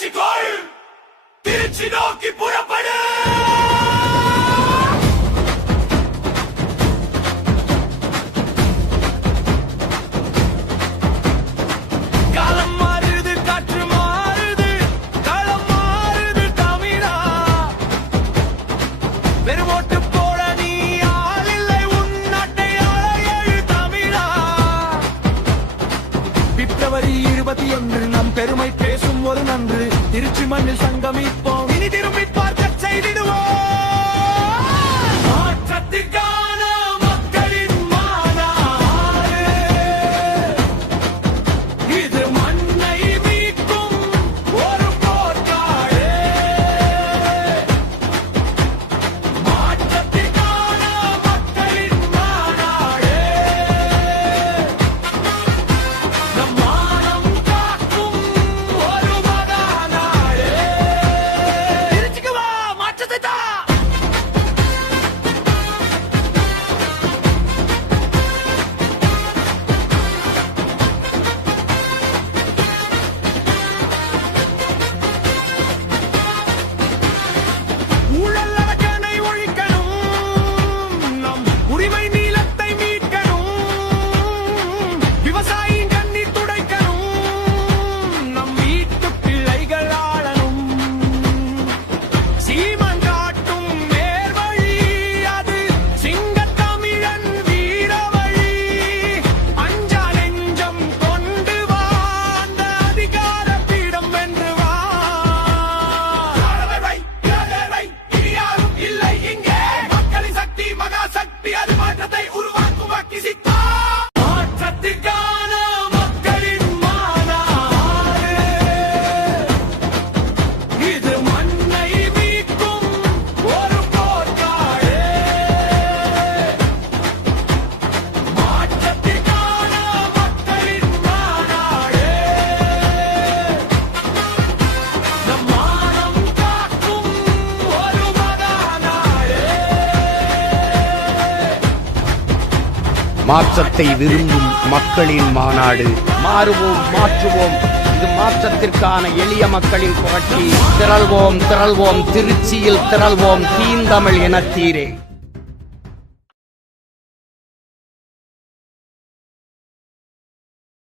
வச்சுக்கோள், திருச்சி நோக்கி புறப்படு. காலம் மாறுது, காற்று மாறுது, களம் மாறுது தமிழா. பெருமோட்டு போட நீ ஆள் இல்லை, உன் நாட்டை ஆள தமிழா. பிப்ரவரி 21 நம் பெருமை பேசும் ஒரு நன்று. திருச்சி மண்ணில் சங்கமிப்போம், இனி திரும்பி பார்க்க செய்திடுவோம். மாற்றத்திற்கான மக்களின் மாநாடு, இது மண்ணை மீட்கும் ஒரு போர்க்காடு. மாற்றத்திற்கான மக்களின் மாநாடு, நம் மானம் காக்கும் ஒரு மகாநாடு. திருச்சிக்கு வா, மாற்றத்தை தா. ஊழல் அரக்கனை ஒழிக்கணும், நம் உரிமை நீளத்தை மீட்கணும். விவசாயியின் கண்ணீர் துடைக்கணும், நம் வீட்டு பிள்ளைகள் ஆளணும். சீமன் காட்டும் நேர்வழி, அது சிங்கத்தமிழன் வீரவழி. அஞ்சா நெஞ்சம் கொண்டு வா, அந்த அதிகார பீடம் வென்று வா. இனி யாரும் இல்லை இங்கே, மக்களின் சக்தி மகா சக்தி, அது மாற்றத்தை உருவாக்கும் வக்கி சித்தா. மாற்றத்திற்கான மக்களின் மாநாடு, இது மண்ணை மீட்கும் ஒரு போர்க்காடு. மாற்றத்திற்கான மக்களின் மாநாடு, நம் மானம் காக்கும் ஒரு மகாநாடு. மாற்றத்தை விரும்பும் மக்களின் மாநாடு. மாறுவோம், மாற்றுவோம், இது மாற்றத்திற்கான எளிய மக்களின் புரட்சி. திரள்வோம், திரள்வோம், திருச்சியில் திரள்வோம், தீந்தமிழ் இனத்தீரே.